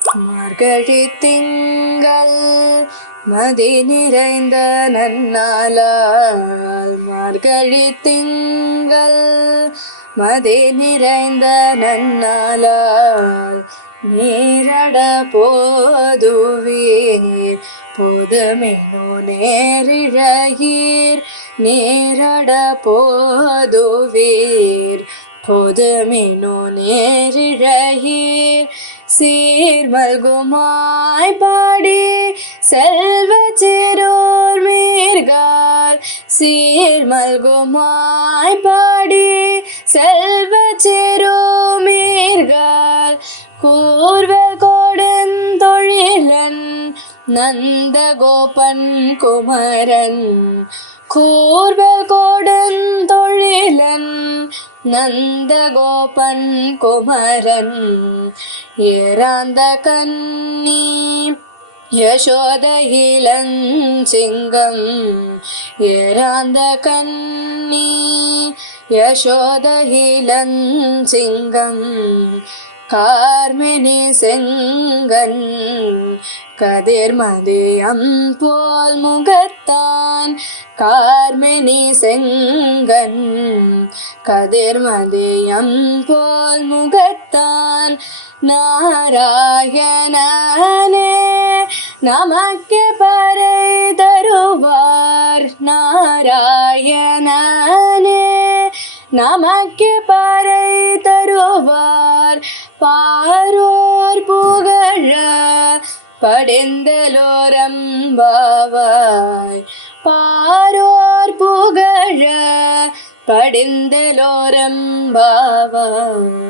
மார்கழி திங்கள் மதி நிறைந்த நன்னாளால் மார்கழி திங்கள் மதி நிறைந்த நன்னாளால் நீரட போதுவீர் பொதுமெனோ நேரிழையீர் நீரட போதுவீர் பொதுமெனோ நேரிழையீர் சீர்மல்குமாய் பாடி செல்வ சிறோர் மீர்கால் சீர்மல்குமாய் பாடி செல்வ சிறோர் மீர்கால் கூர்வல் கொடுந்தொழிலன் நந்தகோபன் குமரன் கூர்வல் கொடுந்தொழிலன் நந்தகோபன் குமரன் ஏராந்த கன்னி யசோத இளஞ்சிங்கம் ஏராந்த கன்னி யசோத இளஞ்சிங்கம் கார்மெனி செங்கன் கதிர்மதியம் போல் முகத்தான் கார்மெனி செங்கன் கதிர்மதியம் போல் முகத்தான் நாராயணனே நமக்கு பறை தருவார் நாராயணனே நமக்கு பறை தருவார் பாரோர் புகழ படிந்தலோரம்பாவாய் பாரோர் புகழ படிந்தலோரம்பாவாய்.